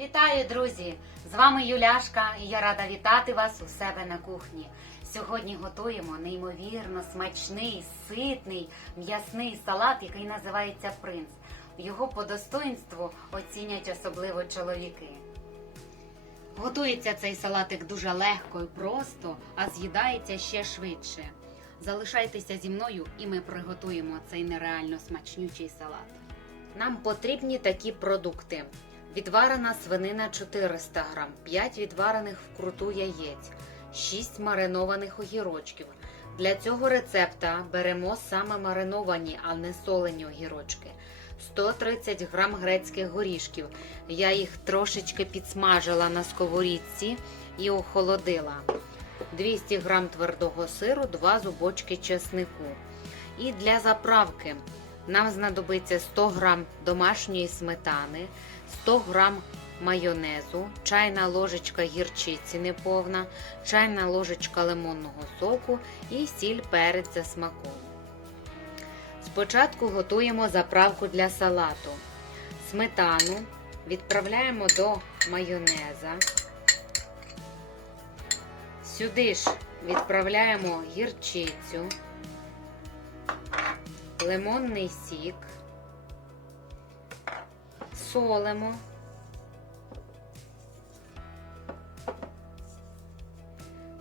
Вітаю, друзі! З вами Юляшка і я рада вітати вас у себе на кухні. Сьогодні готуємо неймовірно смачний, ситний, м'ясний салат, який називається принц. Його по достоинству оцінять особливо чоловіки. Готується цей салатик дуже легко і просто, а з'їдається ще швидше. Залишайтеся зі мною і ми приготуємо цей нереально смачнючий салат. Нам потрібні такі продукти: відварена свинина 400 грам, 5 відварених вкруту яєць, 6 маринованих огірочків. Для цього рецепта беремо саме мариновані, а не солені огірочки. 130 грам грецьких горішків. Я їх трошечки підсмажила на сковорідці і охолодила. 200 грам твердого сиру, 2 зубочки чеснику. І для заправки нам знадобиться 100 грам домашньої сметани, 100 грам майонезу, чайна ложечка гірчиці неповна, чайна ложечка лимонного соку і сіль перець за смаком. Спочатку готуємо заправку для салату. Сметану відправляємо до майонеза. Сюди ж відправляємо гірчицю, лимонний сік, солимо.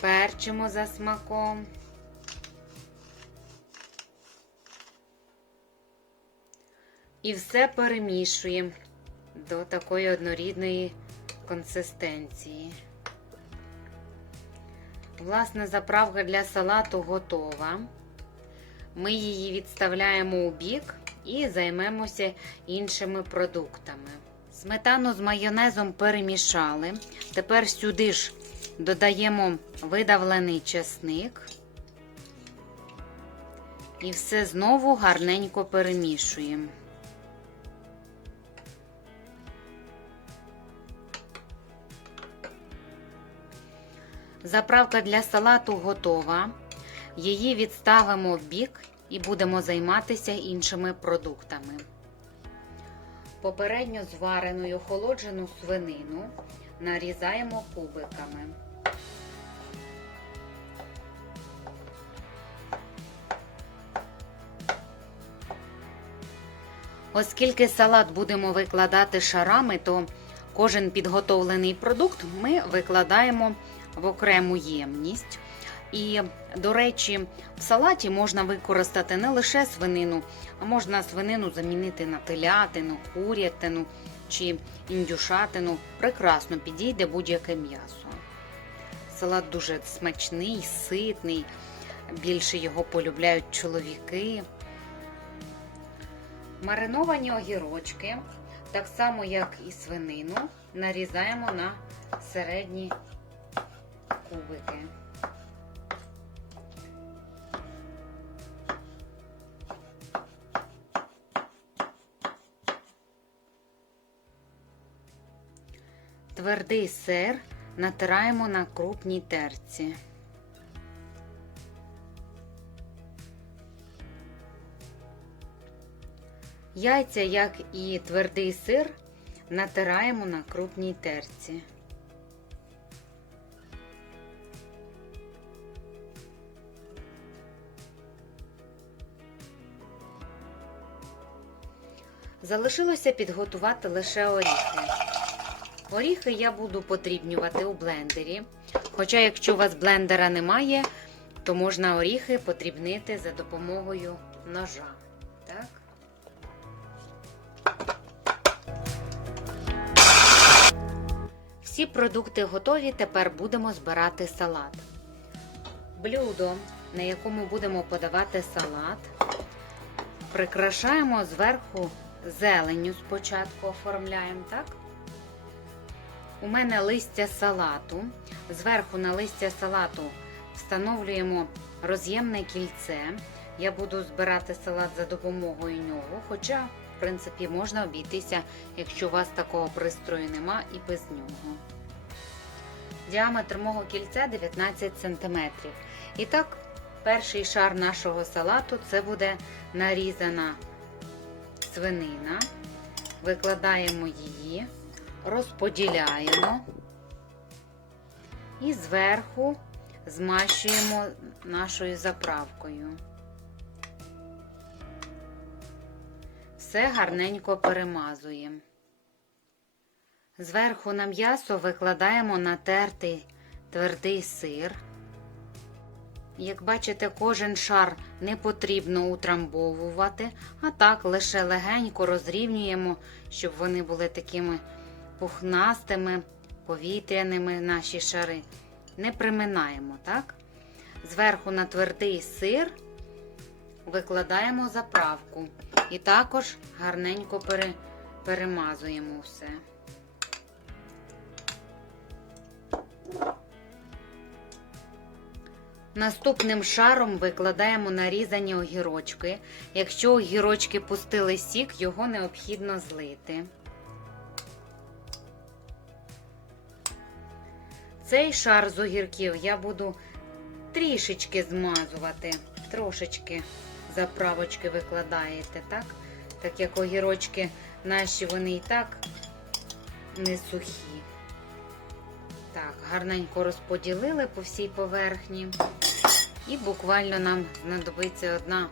Перчимо за смаком. І все перемішуємо до такої однорідної консистенції. Власне, заправка для салату готова. Ми її відставляємо у бік і займемося іншими продуктами. Сметану з майонезом перемішали. Тепер сюди ж додаємо видавлений чесник. І все знову гарненько перемішуємо. Заправка для салату готова. Її відставимо в бік і будемо займатися іншими продуктами. Попередньо зварену й охолоджену свинину нарізаємо кубиками. Оскільки салат будемо викладати шарами, то кожен підготовлений продукт ми викладаємо в окрему ємність. І, до речі, в салаті можна використати не лише свинину, а можна свинину замінити на телятину, курятину чи індюшатину. Прекрасно підійде будь-яке м'ясо. Салат дуже смачний, ситний, більше його полюбляють чоловіки. Мариновані огірочки, так само як і свинину, нарізаємо на середні кубики. Твердий сир натираємо на крупній терці. Яйця, як і твердий сир, натираємо на крупній терці. Залишилося підготувати лише оріхи. Оріхи я буду подрібнювати у блендері. Хоча, якщо у вас блендера немає, то можна оріхи подрібнити за допомогою ножа. Так? Всі продукти готові, тепер будемо збирати салат. Блюдо, на якому будемо подавати салат, прикрашаємо зверху зеленню спочатку оформляємо, так? У мене листя салату. Зверху на листя салату встановлюємо роз'ємне кільце. Я буду збирати салат за допомогою нього, хоча, в принципі, можна обійтися, якщо у вас такого пристрою нема, і без нього. Діаметр мого кільця 19 см. І так, перший шар нашого салату це буде нарізана свинина. Викладаємо її розподіляємо і зверху змащуємо нашою заправкою. Все гарненько перемазуємо. Зверху на м'ясо викладаємо натертий твердий сир. Як бачите, кожен шар не потрібно утрамбовувати, а так лише легенько розрівнюємо, щоб вони були такими пухнастими, повітряними наші шари. Не приминаємо, так? Зверху на твердий сир викладаємо заправку і також гарненько пере, перемазуємо все. Наступним шаром викладаємо нарізані огірочки. Якщо огірочки пустили сік, його необхідно злити. Цей шар з огірків я буду трішечки змазувати, трошечки заправочки викладаєте, так? Так як огірочки наші вони і так не сухі. Так, гарненько розподілили по всій поверхні. І буквально нам знадобиться одна,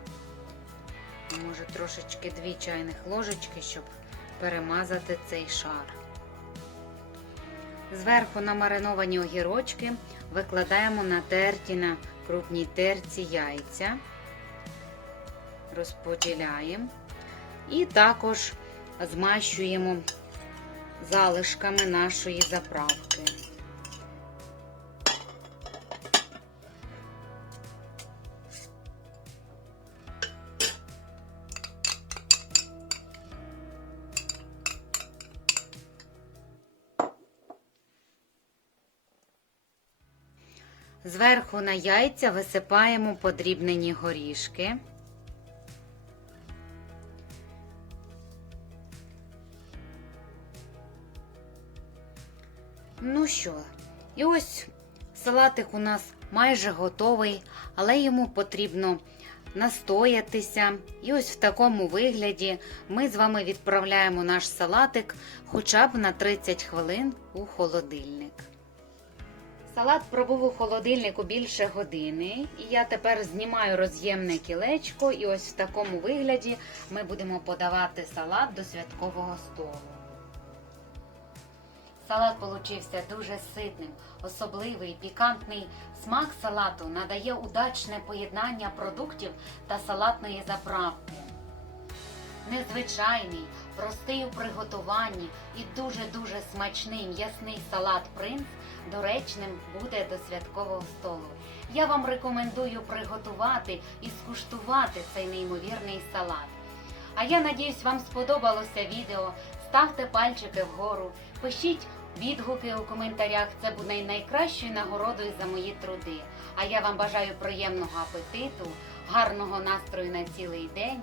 може трошечки дві чайних ложечки, щоб перемазати цей шар. Зверху на мариновані огірочки викладаємо на терті на крупній терці яйця, розподіляємо і також змащуємо залишками нашої заправки. Зверху на яйця висипаємо подрібнені горішки. Ну що, і ось салатик у нас майже готовий, але йому потрібно настоятися. І ось в такому вигляді ми з вами відправляємо наш салатик хоча б на 30 хвилин у холодильник. Салат пробув у холодильнику більше години, і я тепер знімаю роз'ємне кілечко, і ось в такому вигляді ми будемо подавати салат до святкового столу. Салат получився дуже ситним, особливий, пікантний смак салату надає удачне поєднання продуктів та салатної заправки. Незвичайний, простий у приготуванні і дуже-дуже смачний м'ясний салат принц доречним буде до святкового столу. Я вам рекомендую приготувати і скуштувати цей неймовірний салат. А я надіюсь, вам сподобалося відео. Ставте пальчики вгору, пишіть відгуки у коментарях. Це буде найкращою нагородою за мої труди. А я вам бажаю приємного апетиту, гарного настрою на цілий день